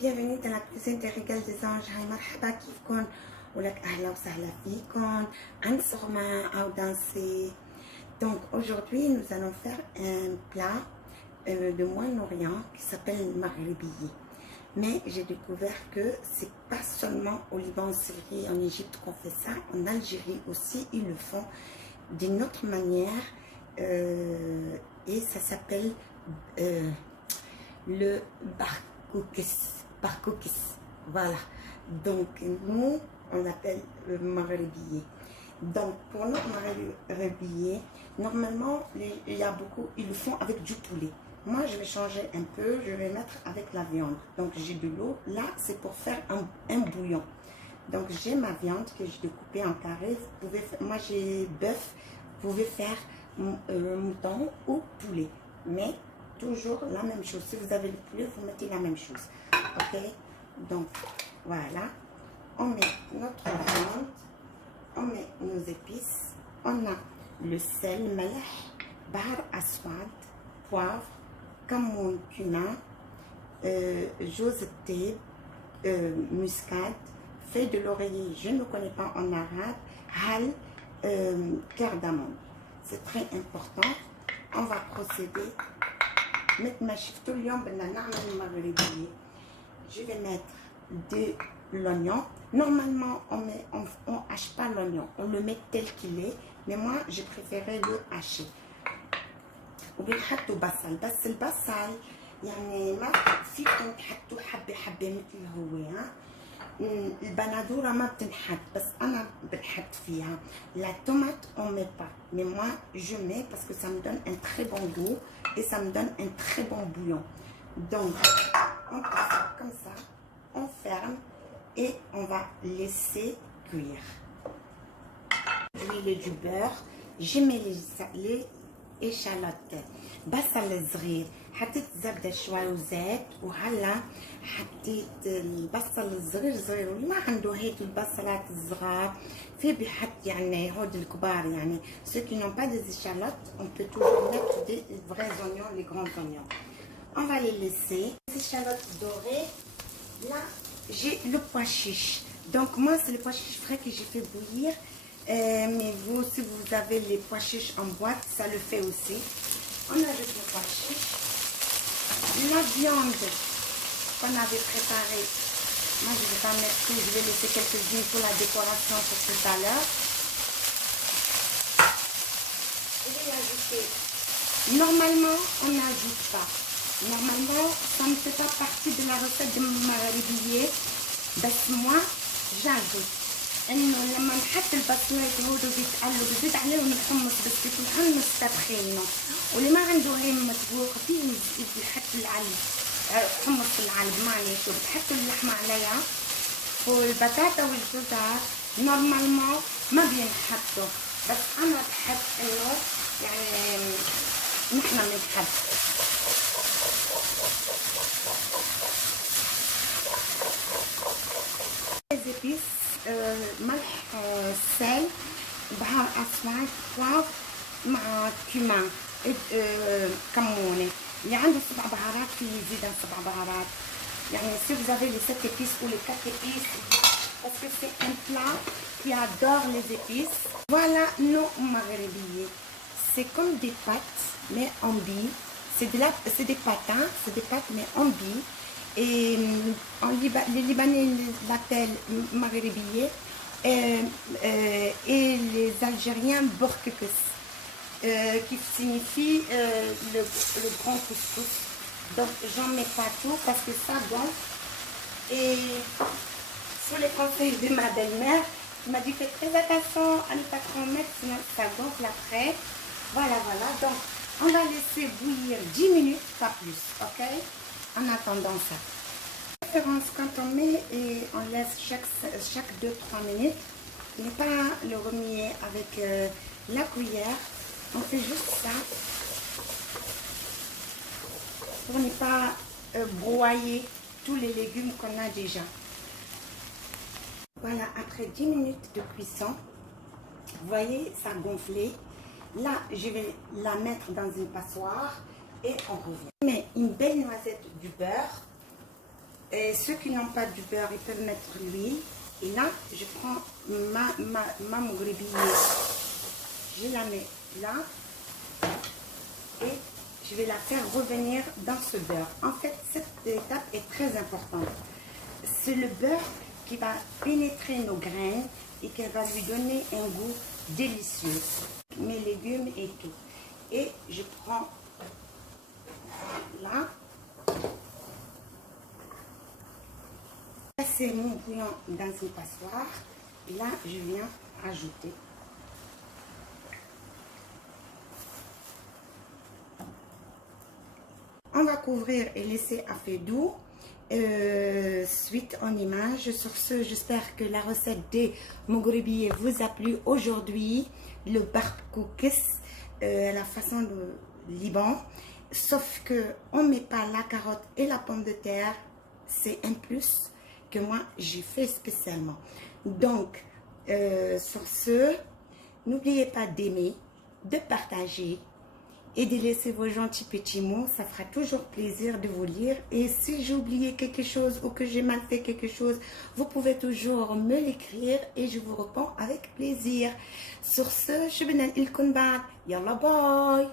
Bienvenue dans la cuisine des Régals des Anges. هاي مرحبا كيفكن ولك أهلا وسهلا فيكن عن صغما أو danser. Donc aujourd'hui nous allons faire un plat de Moyen-Orient qui s'appelle maghribiye. Mais j'ai découvert que c'est pas seulement au Liban, en Syrie, en Égypte qu'on fait ça. En Algérie aussi ils le font d'une autre manière et ça s'appelle le barkoukis. Voilà, donc nous on l'appelle maghribiye. Donc pour notre maghribiye, normalement il y a beaucoup, ils le font avec du poulet. Moi je vais changer un peu, je vais mettre avec la viande. Donc j'ai de l'eau, là c'est pour faire un bouillon. Donc j'ai ma viande que j'ai découpée en carrés. Vous pouvez faire, moi j'ai bœuf, vous pouvez faire mouton ou poulet, mais toujours la même chose. Si vous avez le poulet, vous mettez la même chose. Ok, donc voilà, on met notre viande, on met nos épices, on a le sel, melh, bahar aswad, poivre, camoun, cumin, jose de thé, muscade, feuille de l'oreiller, je ne connais pas en arabe, hal, cœur d'amande. C'est très important. On va procéder. Je vais mettre de l'oignon. Normalement, on hache pas l'oignon, on le met tel qu'il est, mais moi, je préférais le hacher. وبنحطوا بصل، بس البصل يعني ما فيكم تحطوا حبة حبة مثل هو. ها البندورة ما بتنحط، بس أنا بنحط فيها. La tomate on met pas, mais moi je mets parce que ça me donne un très bon goût et ça me donne un très bon bouillon. Donc on passe comme ça, on ferme et on va laisser cuire. L'huile et du beurre, je mets les échalotes. بصل صغير، حطيت زبدة شوي وزيت، وهلا حطيت البصل الصغير صغير، واللي ما عنده هيك البصلات الصغار في بيحط يعني هود الكبار يعني ceux qui n'ont pas des échalotes, on peut toujours mettre des vrais oignons, les grands oignons. On va les laisser. Les échalotes dorées, là j'ai le pois chiche. Donc moi c'est le pois chiche frais que j'ai fait bouillir. Mais vous, si vous avez les pois chiches en boîte, ça le fait aussi. On ajoute le pois chiche. La viande qu'on avait préparée, moi je ne vais pas mettre tout, je vais laisser quelques-unes pour la décoration pour tout à l'heure. Je vais ajouter. Normalement, on n'ajoute pas. Normalement, ça ne fait pas partie de la recette de maghribiye. Mais moi, j'ajoute. انه لما نحط البصلايه هودو بيتقلوا بزيد عليهم الحمص، بس بيكون حمص تبخينه، واللي ما عنده هي مطبوخ فيه بيحط العلب، حمص العلب معلش، وبتحطوا اللحمه عليها، والبطاطا والجزر نورمالمون ما بينحطوا، بس انا بحب انه يعني نحن بنحب. les épices ملح، سل، بهار اسود، poivre مع كمون، كمونة. اللي عنده 7 بهارات في يزيد 7 بهارات. يعني si vous avez les 7 épices ou les 4 épices, parce que c'est un plat qui adore les épices. Voilà nos maghribiye. C'est comme des pâtes mais en billes. C'est des pâtes, hein? C'est des pâtes mais en billes. Et les Libanais l'appellent maghribiye et les Algériens borkekes. qui signifie le grand couscous. Donc, j'en mets pas tout parce que ça gonfle. Et sous les conseils de ma belle-mère, qui m'a dit fais très attention à ne pas trop mettre, sinon ça gonfle après. Voilà, voilà. Donc, on va laisser bouillir 10 minutes, pas plus, ok? En attendant ça. Préférence quand on met et on laisse chaque 2-3 minutes, ne pas le remuer avec la cuillère. On fait juste ça pour ne pas broyer tous les légumes qu'on a déjà. Voilà, après 10 minutes de cuisson, vous voyez, ça a gonflé. Là, je vais la mettre dans une passoire et on revient. Je mets une belle noisette du beurre. Et ceux qui n'ont pas du beurre, ils peuvent mettre l'huile. Et là, je prends ma mougrebi. Je la mets là. Et je vais la faire revenir dans ce beurre. En fait, cette étape est très importante. C'est le beurre qui va pénétrer nos graines et qui va lui donner un goût délicieux. Mes légumes et tout. Et je prends là. C'est mon bouillon dans une passoire. Et là, je viens ajouter. On va couvrir et laisser à feu doux. Suite en image. Sur ce, j'espère que la recette des mougrebi vous a plu aujourd'hui. Le barbecue la façon de Liban. Sauf que on met pas la carotte et la pomme de terre. C'est un plus que moi j'ai fait spécialement. Donc, sur ce, n'oubliez pas d'aimer, de partager et de laisser vos gentils petits mots. Ça fera toujours plaisir de vous lire. Et si j'ai oublié quelque chose ou que j'ai mal fait quelque chose, vous pouvez toujours me l'écrire et je vous réponds avec plaisir. Sur ce, je vous dis, yalla bye.